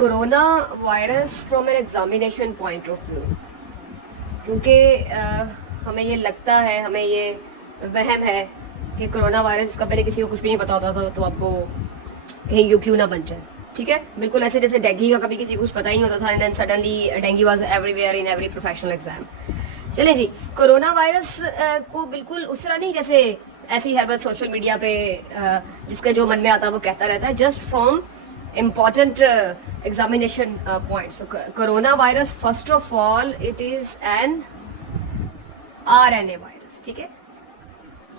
Corona virus from an examination point of view, क्योंकि हमें ये लगता है, हमें ये वहम है कि कोरोना वायरस का पहले किसी को कुछ भी नहीं पता होता था, तो आपको कहीं यू क्यों ना बन जाए। ठीक है, बिल्कुल ऐसे जैसे डेंगू का कभी किसी को कुछ पता ही नहीं होता था, and then suddenly dengue was everywhere in every professional exam. चले जी, कोरोना वायरस को बिल्कुल उस तरह नहीं जैसे ऐसी हर बार सोशल मीडिया पे जिसका जो मन में आता है वो कहता रहता है, just from important examination points. So coronavirus, first of all, it is an RNA virus. ठीक है,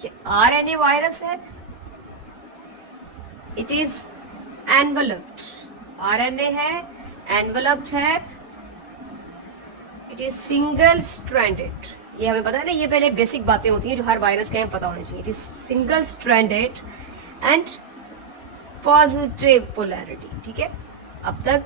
ये RNA virus है, it is enveloped. RNA है, enveloped है, it is single stranded. ये हमें पता है ना, ये पहले बेसिक बातें होती हैं जो हर वायरस के हमें पता होनी चाहिए. It is single stranded and positive polarity. ठीक है, अब तक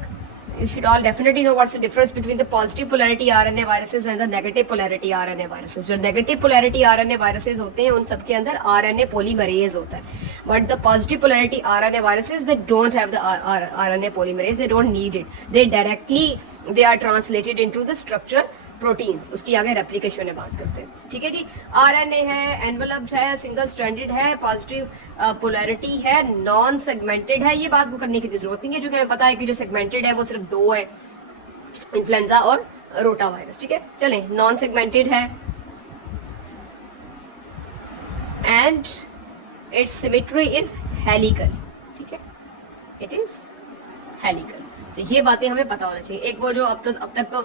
you should all definitely know what's the difference between the positive polarity RNA viruses and the negative polarity RNA viruses. जो नेगेटिव पोलैरिटी आरएनए वायरसेस होते हैं उन सबके अंदर आरएनए पॉलीमरेज होता है, but the positive polarity RNA viruses they don't have the RNA polymerase, they don't need it, they directly they are translated into the structure proteins. उसकी आगे replication में बात करते हैं. ठीक है जी, आरएनए है, एनवेलप्ड है, सिंगल स्ट्रैंडेड है, पॉजिटिव पोलैरिटी है, नॉन सेगमेंटेड है. ये बात को करने की जरूरत नहीं है, जो कि हमें पता है कि जो सेगमेंटेड है वो सिर्फ दो है, इन्फ्लुएंजा और रोटा वायरस. ठीक है, चलें, नॉन सेगमेंटेड है and it's symmetry is helical. ठीक है, इट इज हेलिकल. तो ये बातें हमें पता होना चाहिए. एक वो जो अब तक तो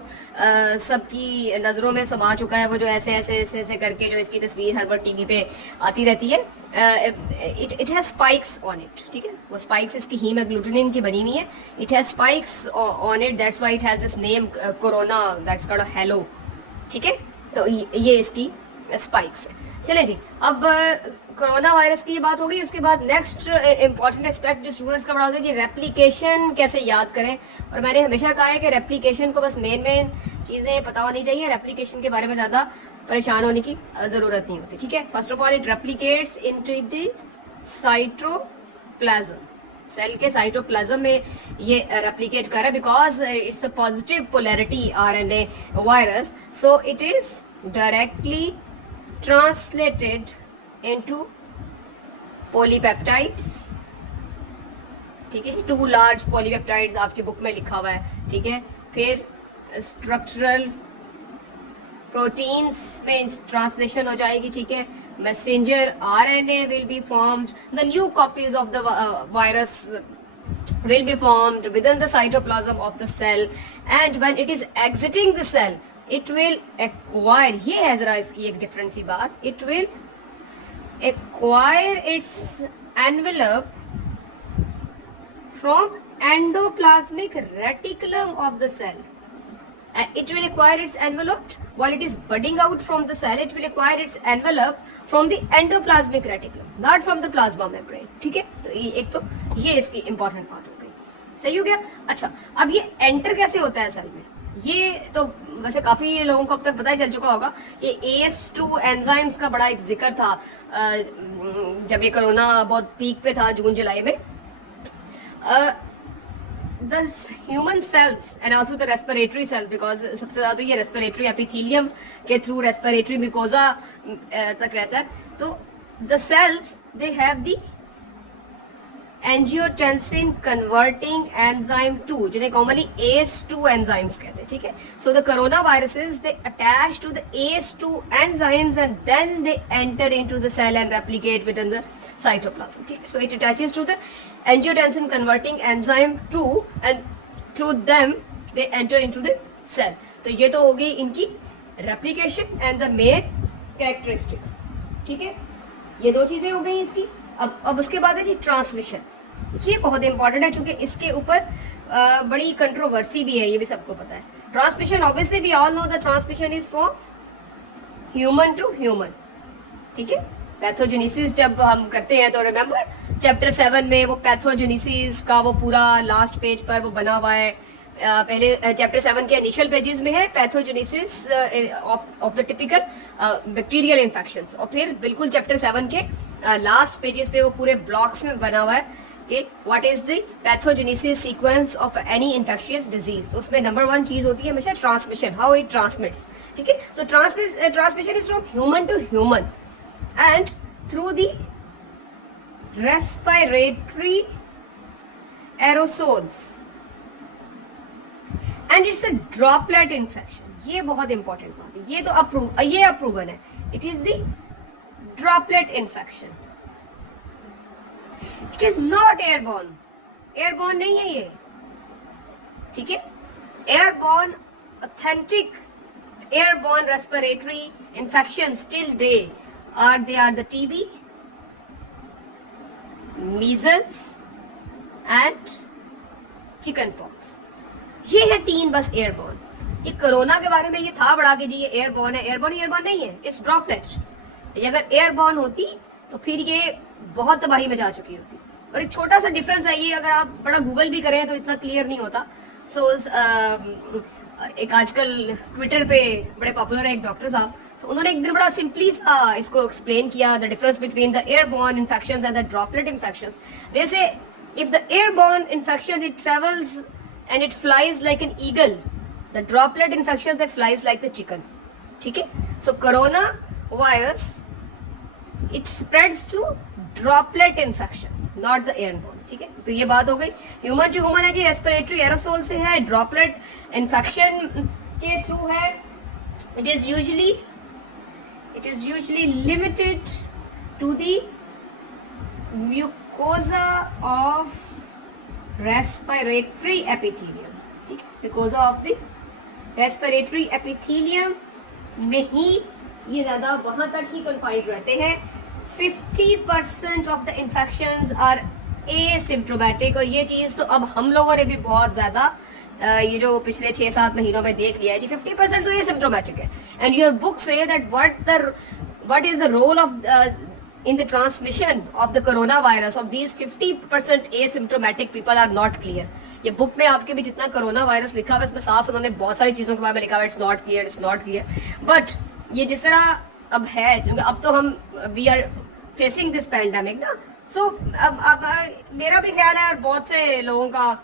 सबकी नजरों में समा चुका है, वो जो ऐसे ऐसे ऐसे ऐसे करके जो इसकी तस्वीर हर बार टीवी पे आती रहती है, it has spikes on it. ठीक है, वो स्पाइक्स इसकी हीमोग्लूटिनिन की बनी हुई है. It has spikes on it, that's why it has this name corona, that's called hello. ठीक है, तो ये इसकी स्पाइक्स है. चले जी, अब कोरोना वायरस की ये बात होगी. उसके बाद नेक्स्ट इंपॉर्टेंट एस्पेक्ट जो स्टूडेंट्स का बड़ा होता है जी, रेप्लिकेशन कैसे याद करें. और मैंने हमेशा कहा है कि रेप्लिकेशन को बस मेन चीज़ें पता होनी चाहिए, रेप्लिकेशन के बारे में ज़्यादा परेशान होने की ज़रूरत नहीं होती. ठीक है, first of all it replicates into the cytoplasm. Cell के साइटोप्लाज्म में ये रेप्लिकेट कर रहा है because it's a positive polarity RNA virus, so it is directly translated into polypeptides. ठीक है जी, 2 large polypeptides आपकी बुक में लिखा हुआ है. ठीक है, फिर स्ट्रक्चरल प्रोटीन्स में ट्रांसलेशन हो जाएगी. ठीक है, messenger RNA will be formed, the new copies of the virus will be formed within the cytoplasm of the cell, and when it is exiting the cell it will acquire, ये है जरा इसकी एक different सी बात, it will acquire its envelope from endoplasmic reticulum of the cell. It will acquire its envelope while it is budding out from the cell. It will acquire its envelope from the endoplasmic reticulum, not from the plasma membrane. ठीक है, तो एक तो ये इसकी important बात हो गई. सही हो गया. अच्छा, अब ये एंटर कैसे होता है सेल में, ये तो वैसे काफी लोगों को अब तक पता ही चल चुका होगा. ये AS2 एंजाइम्स का बड़ा एक जिक्र था जब ये कोरोना बहुत पीक पे था, जून जुलाई में. The human cells and also the respiratory cells, because सबसे ज्यादा तो ये रेस्पिरेटरी एपिथेलियम के थ्रू रेस्पिरेटरी म्यूकोजा तक रहता है. तो the cells they have the angiotensin converting enzyme 2, जिन्हें कॉमनली AS2 एंजाइम्स कहते हैं. ठीक है, so the coronaviruses they attach to the AS2 enzymes and then they enter into the cell and replicate within the cytoplasm. ठीक है, so it attaches to the angiotensin converting enzyme 2 and through them they enter into the cell. तो ये तो हो गई इनकी replication and the main characteristics. ठीक है, ये दो चीजें हो गई इसकी. अब उसके बाद है जी ट्रांसमिशन. ये बहुत इंपॉर्टेंट है क्योंकि इसके ऊपर बड़ी कंट्रोवर्सी भी है, ये भी सबको पता है. Transmission obviously we all know the transmission is from human to human. ठीक है, पैथोजेनेसिस जब हम करते हैं तो रिमेंबर चैप्टर 7 में वो पैथोजेनेसिस का वो पूरा लास्ट पेज पर वो बना हुआ है. पहले चैप्टर 7 के इनिशियल पेजेस में है pathogenesis of the typical bacterial infections, और फिर बिल्कुल चैप्टर 7 के लास्ट पेजेस पे वो पूरे ब्लॉक्स में बना हुआ है कि what is the pathogenesis sequence of any infectious disease. तो उसमें नंबर 1 चीज होती है हमेशा ट्रांसमिशन, हाउ इट ट्रांसमिट्स, ठीक है। So transmission is from human to human and through the respiratory aerosols and it's a droplet infection. ये बहुत इंपॉर्टेंट बात है, ये तो अप्रूवन है। It is the droplet infection, it is not airborne, airborne नहीं है ये, ठीक है। Airborne, authentic airborne respiratory infections till day they are the TB, measles and chicken pox. ये है 3 बस एयरबॉर्न। ये कोरोना के बारे में ये था बड़ा कि जी ये एयरबॉर्न है, एयरबॉर्न नहीं है, इट्स ड्रॉपलेट। ये अगर एयरबॉर्न होती तो फिर ये बहुत तबाही मचा चुकी होती। और एक छोटा सा डिफरेंस है, ये अगर आप बड़ा गूगल भी करें तो इतना क्लियर नहीं होता। सो एक आजकल ट्विटर पे बड़े पॉपुलर है एक डॉक्टर साहब, तो उन्होंने एक दिन बड़ा सिंपली सा इसको एक्सप्लेन किया, the difference between the airborne infections and the droplet infections. They say if the airborne infection it travels and it flies like an eagle, the droplet infections they flies like the chicken, ठीक है। So corona virus it spreads through droplet infection, not the airborne, ठीक है। तो ये बात हो गई। Human to human है जी, रेस्पिरेटरी एरोसोल से है, ड्रॉपलेट इन्फेक्शन के थ्रू है। It is usually limited to the mucosa of respiratory epithelium, ठीक है। Mucosa of the respiratory epithelium में ही ये ज्यादा वहां तक ही कन्फाइंड रहते हैं। 50% of the infections are asymptomatic. और ये चीज तो अब हम लोगों ने भी बहुत ज्यादा ये जो पिछले 6-7 महीनों में देख लिया है जी, 50% तो एसिम्प्टोमेटिक है। एंड योर बुक से that what is the role of in the transmission of the coronavirus of these 50% asymptomatic people are not clear। ये बुक में आपके भी जितना कोरोना वायरस लिखा हुआ है उसमें साफ उन्होंने बहुत सारी चीजों के बारे में लिखा हुआ है, इट्स नॉट क्लियर। बट ये जिस तरह अब है, क्योंकि अब तो हम we are facing this pandemic ना, सो अब मेरा भी ख्याल है और बहुत से लोगों का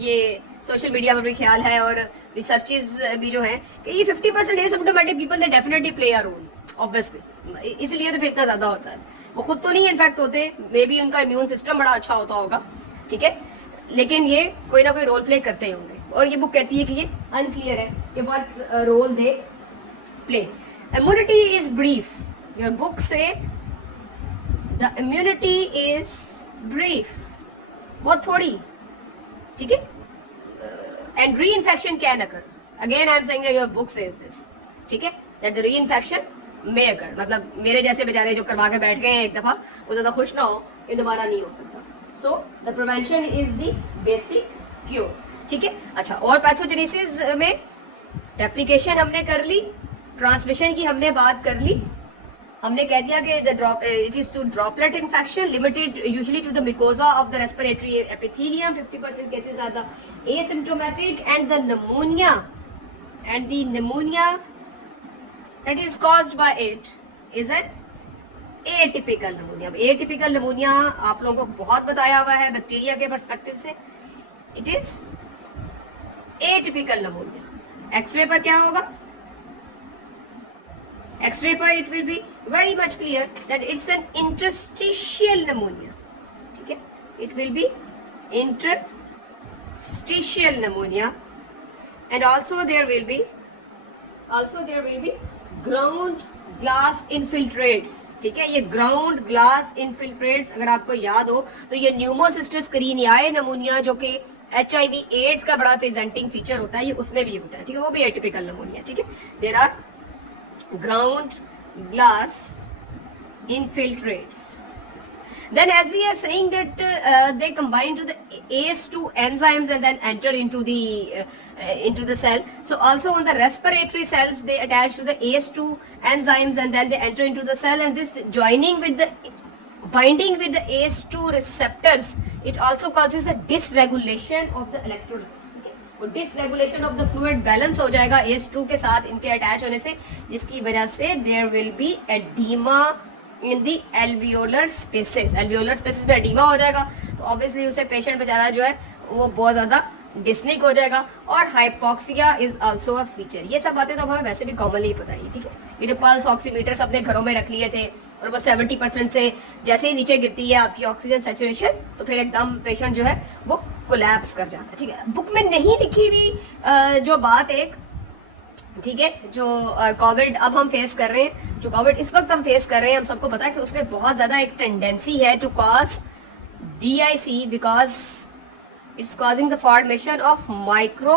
ये सोशल मीडिया पर भी ख्याल है और रिसर्चेज भी जो है कि ये 50% asymptomatic people they definitely play a role, obviously. इसलिए तो फिर इतना ज्यादा होता है। वो खुद तो नहीं इन्फेक्ट होते, मे बी उनका इम्यून सिस्टम बड़ा अच्छा होता होगा, ठीक है, लेकिन ये कोई ना कोई रोल प्ले करते होंगे। और ये बुक कहती है कि ये अनक्लियर है कि what role they play. Immunity is brief, your book से द इम्यूनिटी इज ब्रीफ, बहुत थोड़ी, ठीक है। And re infection can occur, again I am saying your book says this, ठीक है, दैट द री इन्फेक्शन में अगर, मतलब मेरे जैसे बेचारे जो करवा के बैठ गए हैं एक दफा, वो ज्यादा खुश ना हो कि दोबारा नहीं हो सकता। So the prevention is the basic cure, ठीक है। अच्छा, और पैथोजेनेसिस में रेप्लिकेशन हमने कर ली, ट्रांसमिशन की हमने बात कर ली, हमने कह दिया कि it is to droplet infection limited usually to the mucosa of the respiratory epithelium, 50% cases are the asymptomatic and the pneumonia that is caused by it is an atypical pneumonia। atypical pneumonia आप लोगों को बहुत बताया हुआ है bacteria के perspective से, it is atypical pneumonia। X ray पर क्या होगा? एक्सरे पर it will be very much clear that it's an interstitial pneumonia, ठीक है, it will be interstitial pneumonia and also there will be ground glass infiltrates, ठीक है। ये ground glass infiltrates अगर आपको याद हो तो ये न्यूमोसिस्टिस करीनियाई नमूनिया जो कि HIV एड्स का बड़ा प्रेजेंटिंग फीचर होता है, ये उसमें भी होता है, ठीक है, वो भी एटिपिकल नमूनिया, ठीक है। There are ground glass infiltrates। Then as we are saying that they combine to the ACE2 enzymes and then enter into the cell. So also on the respiratory cells they attach to the ACE2 enzymes and then they enter into the cell, and this binding with the ACE2 receptors, it also causes the dysregulation of the electrolytes, ठीक है। वो dysregulation of the fluid balance हो जाएगा ACE2 के साथ इनके attach होने से, जिसकी वजह से there will be edema in the alveolar spaces. Alveolar spaces में एडीमा हो जाएगा तो ऑब्वियसली उसे पेशेंट बेचारा जो है वो बहुत ज्यादा डिस्निक हो जाएगा। और hypoxia is also a feature. ये सब बातें तो हमें वैसे भी कॉमनली पता है, ठीक है। ये जो पल्स ऑक्सीमीटर्स अपने घरों में रख लिए थे और वो 70% से जैसे ही नीचे गिरती है आपकी ऑक्सीजन सैचुरेशन तो फिर एकदम पेशेंट जो है वो कोलैप्स कर जाता है, ठीक है। बुक में नहीं लिखी हुई जो बात एक, ठीक है, जो कोविड अब हम फेस कर रहे हैं, जो कोविड इस वक्त हम फेस कर रहे हैं, हम सबको पता है कि उसमें बहुत ज्यादा एक टेंडेंसी है to cause DIC because it's causing the formation of micro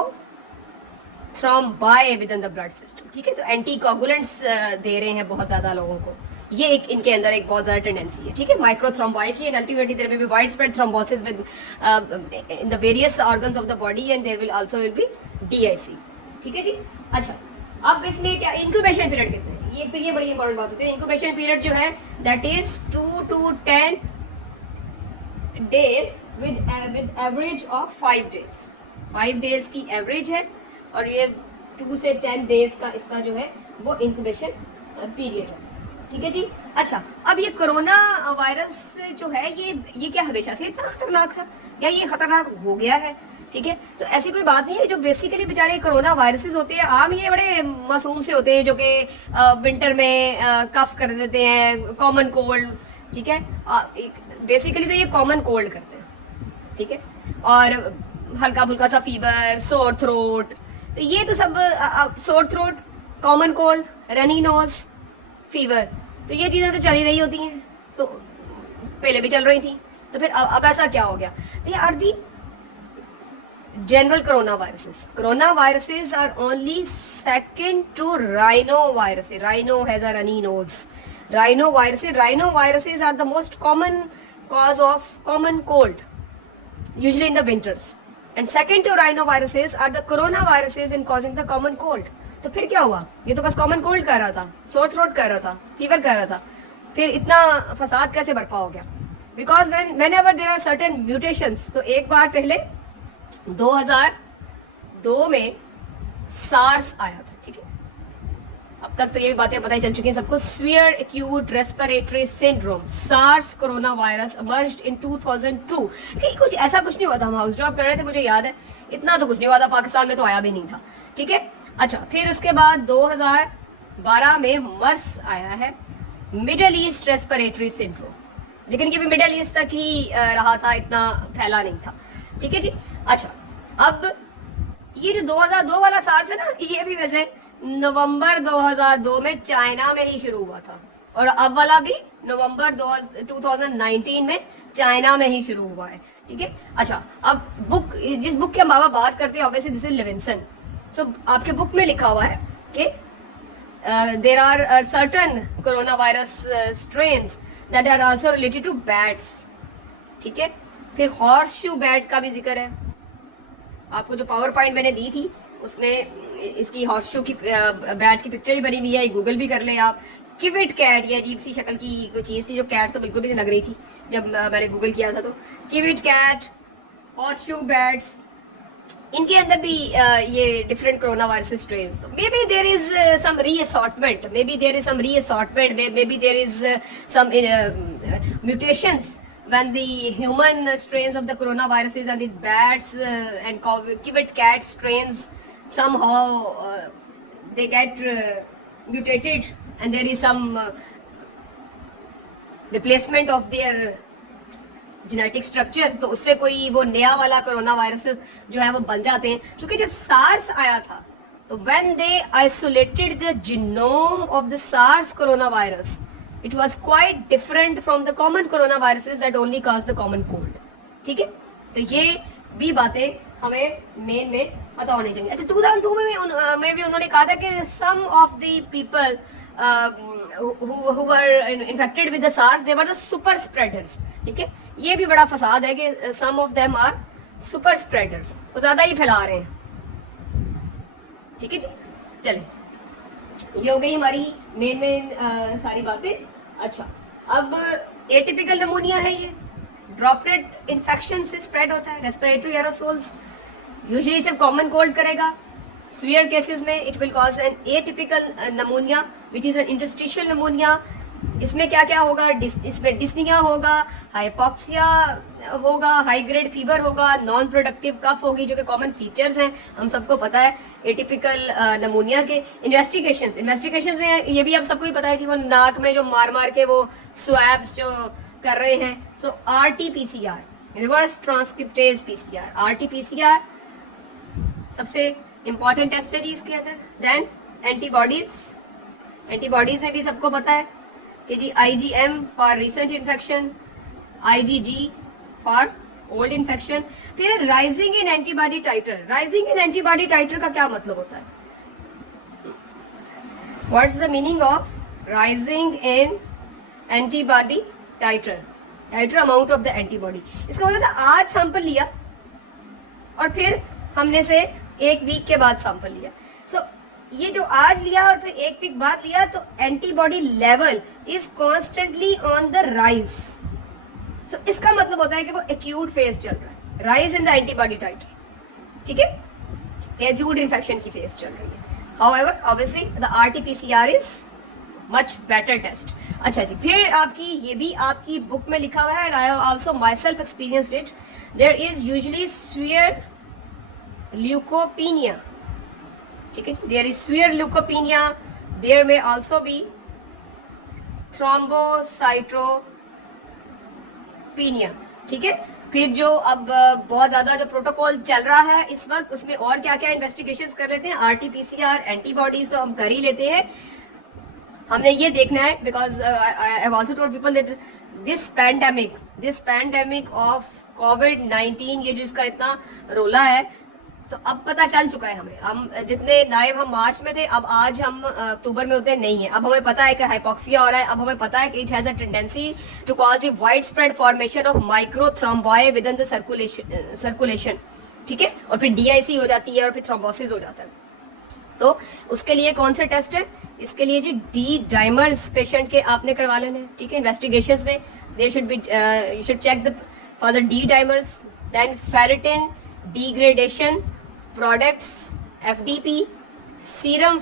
thrombi within the blood system, ठीक है। तो एंटीकोगुलेंट्स दे रहे हैं बहुत ज्यादा लोगों को, ये एक इनके अंदर एक बहुत ज्यादा टेंडेंसी है, ठीक है, माइक्रो थ्रोम्बाई की। And ultimately there will be wide spread thrombosis within the various organs of the body and there will be DIC, ठीक है जी। अच्छा, अब इसमें क्या इंक्यूबेशन पीरियड कितने हैं? ये तो ये बड़ी इंपॉर्टेंट बात होती है। इंक्यूबेशन पीरियड जो है that is 2 to 10 days with average of 5 days। 5 days की एवरेज है और ये 2 से 10 days का इसका जो है वो इंक्यूबेशन पीरियड है, ठीक है जी। अच्छा, अब ये कोरोना वायरस जो है ये क्या हमेशा से इतना खतरनाक था या ये खतरनाक हो गया है, ठीक है। तो ऐसी कोई बात नहीं है। जो बेसिकली बेचारे कोरोना वायरसेस होते हैं आम, ये बड़े मासूम से होते हैं जो कि विंटर में कफ कर देते हैं, कॉमन कोल्ड, ठीक है। बेसिकली तो ये कॉमन कोल्ड करते हैं, ठीक है, और हल्का फुल्का सा फीवर, सोर थ्रोट, तो ये तो सब sore throat, common cold, runny nose, fever, तो ये चीजें तो चल ही रही होती हैं, तो पहले भी चल रही थी। तो फिर अब ऐसा क्या हो गया? They are the general coronaviruses. Coronaviruses are only second to rhinoviruses. Rhino has a runny nose. Rhinoviruses are the most common cause of common cold, usually in the winters. And second to rhinoviruses are the coronaviruses in causing the common cold. तो फिर क्या हुआ? ये तो बस common cold कर रहा था, सोर थ्रोट कर रहा था, फीवर कर रहा था, फिर इतना फसाद कैसे बर्पा हो गया? Because whenever there are certain mutations, तो एक बार पहले 2002 में सार्स आया था, ठीक है। अब तक तो ये बातें पता ही चल चुकी हैं सबको। Severe acute respiratory syndrome, SARS corona virus emerged in 2002। कुछ ऐसा कुछ नहीं हुआ था, हम हाउस जॉब कर रहे थे, मुझे याद है, इतना तो कुछ नहीं हुआ था, पाकिस्तान में तो आया भी नहीं था, ठीक है। अच्छा, फिर उसके बाद 2012 में मर्स आया है, मिडल ईस्ट रेस्पिरेटरी सिंड्रोम, लेकिन ये भी मिडल ईस्ट तक ही रहा था, इतना फैला नहीं था, ठीक है जी। अच्छा, अब ये जो 2002 वाला सार्स है ना, ये भी वैसे नवंबर 2002 में चाइना में ही शुरू हुआ था, और अब वाला भी नवंबर 2019 में चाइना में ही शुरू हुआ है, ठीक है। अच्छा, अब बुक, जिस बुक की हम बात करते हैं, ऑब्वियसली दिस इज लिविंसन। सो आपके बुक में लिखा हुआ है कि there are certain corona virus strains that are also related to bats, ठीक है। फिर हॉर्सशू बैट का भी जिक्र है। आपको जो पावर पॉइंट मैंने दी थी उसमें इसकी हॉर्सशू की बैट की पिक्चर ही बनी हुई है, गूगल भी कर ले आप। किविट कैट, ये अजीब सी शक्ल की कोई चीज थी, जो कैट तो बिल्कुल भी नहीं लग रही थी जब मैंने गूगल किया था। तो किविट कैट, हॉर्सशू बैट्स, इनके अंदर भी ये डिफरेंट कोरोना वायरस स्ट्रेन। तो maybe there is some reassortment, maybe there is some mutations when the human strains of the coronaviruses and the bats and civet cat strains somehow they get mutated and there is some replacement of their genetic structure, तो उससे कोई वो नया वाला corona viruses जो है वो बन जाते हैं। क्योंकि जब सार्स आया था तो when they isolated the genome of the SARS coronavirus, it was quite different from the common coronaviruses that only cause the common cold, ठीक है। तो ये भी बातें हमें मेन में पता होनी चाहिए। अच्छा, 2002 में भी उन्होंने कहा था कि some of the people who were infected with the SARS, they were the super spreaders, ठीक है। ये भी बड़ा फसाद है कि some of them are super spreaders, वो ज्यादा ही फैला रहे हैं, ठीक है जी। चले, ये हो गई हमारी मेन सारी बातें। अच्छा, अब एटिपिकल नमूनिया है, ये ड्रॉपलेट इन्फेक्शन से स्प्रेड होता है, रेस्पिरेटरी एरोसोल्स, यूजुअली सिर्फ कॉमन कोल्ड करेगा। severe cases में it will cause an atypical pneumonia which is an interstitial pneumonia इसमें क्या क्या होगा, इसमें डिस्निया होगा, हाइपोक्सिया होगा, हाई ग्रेड फीवर होगा, नॉन प्रोडक्टिव कफ होगी, जो कि कॉमन फीचर्स हैं, हम सबको पता है एटिपिकल नमूनिया के। इन्वेस्टिगेशंस में ये भी आप सबको ही पता है कि वो नाक में जो मार मार के वो स्वैब्स जो कर रहे हैं। सो RT-PCR, reverse transcriptase PCR, RT-PCR सबसे इंपॉर्टेंट टेस्ट है जी इसके अंदर। देन एंटीबॉडीज में भी सबको पता है कि जी IgM for recent infection, IgG for old infection. फिर rising in antibody titer. Rising in antibody titer का क्या मतलब होता है? What's the meaning of rising in antibody titer? Titer amount of the antibody. इसका मतलब था आज सैंपल लिया और फिर हमने से एक वीक के बाद सैंपल लिया। सो ये जो आज लिया और फिर एक वीक बाद लिया, तो antibody level is constantly on the rise. So इसका मतलब होता है कि वो एक्यूट फेज चल रहा है, rise in the antibody titer, ठीक है, एक्यूट इन्फेक्शन की फेज चल रही है। However obviously the RT-PCR is much better test. अच्छा जी, फिर आपकी ये भी आपकी बुक में लिखा हुआ है, I have also my self experienced it, there is usually severe leucopenia, ठीक है जी, there is severe leucopenia, there may also be thrombocytopenia, ठीक है। फिर जो अब बहुत ज्यादा जो प्रोटोकॉल चल रहा है इस वक्त, उसमें और क्या क्या इन्वेस्टिगेशंस कर लेते हैं, RT-PCR, एंटीबॉडीज तो हम कर ही लेते हैं। हमने ये देखना है because I have also told people that this pandemic of COVID, ये जो इसका इतना रोला है, तो अब पता चल चुका है हमें। हम जितने नाइव हम मार्च में थे, अब आज हम अक्टूबर में उतने नहीं है। अब हमें पता है कि हाइपोक्सिया हो रहा है, अब हमें पता है कि it has a tendency to cause the wide spread formation of micro thrombi within the circulation, ठीक है, और फिर DIC हो जाती है और फिर थ्रोम्बोसिस हो जाता है। तो उसके लिए कौन से टेस्ट है? इसके लिए जी D डाइमर्स पेशेंट के आपने करवा लेने हैं, ठीक है। इन्वेस्टिगेशंस में they should be you should check the for the D dimers, then ferritin degradation products, FDP, serum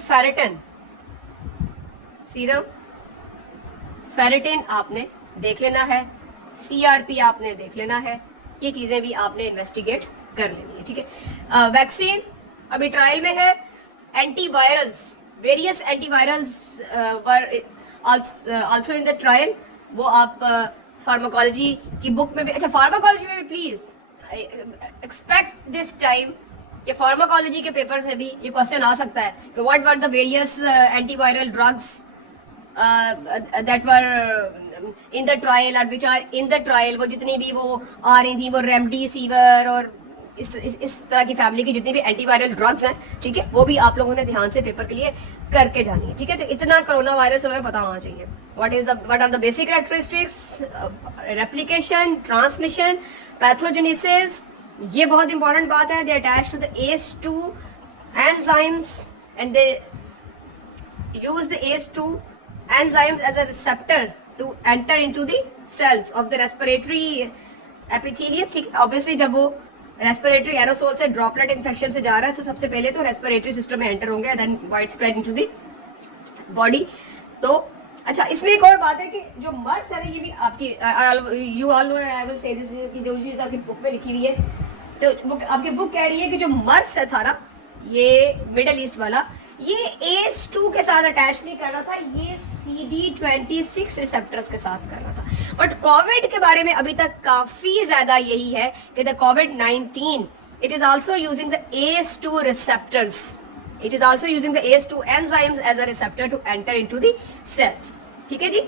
ferritin आपने देख लेना है, CRP आपने देख लेना है, ये चीजें भी आपने इन्वेस्टिगेट कर लेनी है, ठीक है। वैक्सीन अभी ट्रायल में है, antivirals, various antivirals were also in the trial, वो आप फार्माकोलॉजी की बुक में भी, अच्छा फार्माकोलॉजी में भी प्लीज एक्सपेक्ट दिस टाइम कि फार्माकोलॉजी के पेपर से भी ये क्वेश्चन आ सकता है कि what were the various antiviral drugs that were in the trial और which are in the trial. वो जितनी भी वो आ रही थी, वो रेमडेसिविर और इस तरह की फैमिली की जितनी भी एंटीवायरल ड्रग्स हैं, ठीक है, वो भी आप लोगों ने ध्यान से पेपर के लिए करके जानी है, ठीक है। तो इतना कोरोना वायरस हमें पता होना चाहिए। What are the basic characteristics, replication, transmission, pathogenesis, ये बहुत इंपॉर्टेंट बात है। They attach to the ACE2 enzymes and they use the ACE2 enzymes as a receptor to enter into the cells of the respiratory epithelium, ठीक है। Obviously जब वो respiratory aerosol से droplet infection से जा रहा है, तो सबसे पहले तो रेस्पिरेटरी सिस्टम में एंटर होंगे, then wide spread into the body. तो अच्छा, इसमें एक और बात है कि जो मर्स है ना, ये भी आपकी you all know, I will say this कि जो चीज आपकी बुक में लिखी हुई है, जो बुक आपकी बुक कह रही है कि जो मर्स है था ना, ये मिडल ईस्ट वाला, ये ACE2 के साथ अटैच नहीं कर रहा था, ये CD26 रिसेप्टर्स के साथ कर रहा था। बट कोविड के बारे में अभी तक काफी ज्यादा यही है कि the covid it is also using the ACE2 receptors, it is also using the ACE2 enzymes as a receptor to enter into the cells, ठीक है जी।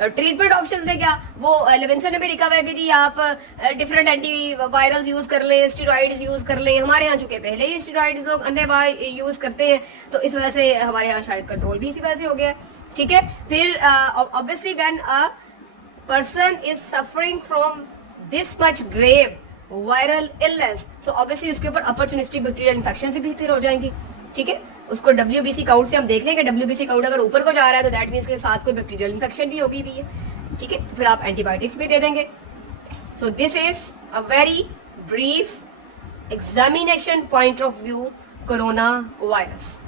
ट्रीटमेंट ऑप्शंस में क्या, वो लेविंसन ने भी लिखा हुआ है कि जी आप डिफरेंट एंटीवायरल्स यूज कर लें, स्टेरॉइड्स यूज कर लें। हमारे यहाँ चूंकि पहले ही स्टेरॉइड्स लोग अन्य यूज करते हैं, तो इस वजह से हमारे यहाँ शायद कंट्रोल भी इसी वजह से हो गया, ठीक है। फिर obviously when a person is suffering from this much grave viral illness, so obviously उसके ऊपर अपॉर्चुनिस्टिक बैक्टीरियल इन्फेक्शन से भी फिर हो जाएंगी, ठीक है। उसको WBC काउंट से हम देख लेंगे, WBC काउंट अगर ऊपर को जा रहा है तो दैट मीन्स के साथ कोई बैक्टीरियल इन्फेक्शन भी होगी भी है, ठीक है। फिर आप एंटीबायोटिक्स भी दे देंगे। So this is a very brief examination point of view corona virus.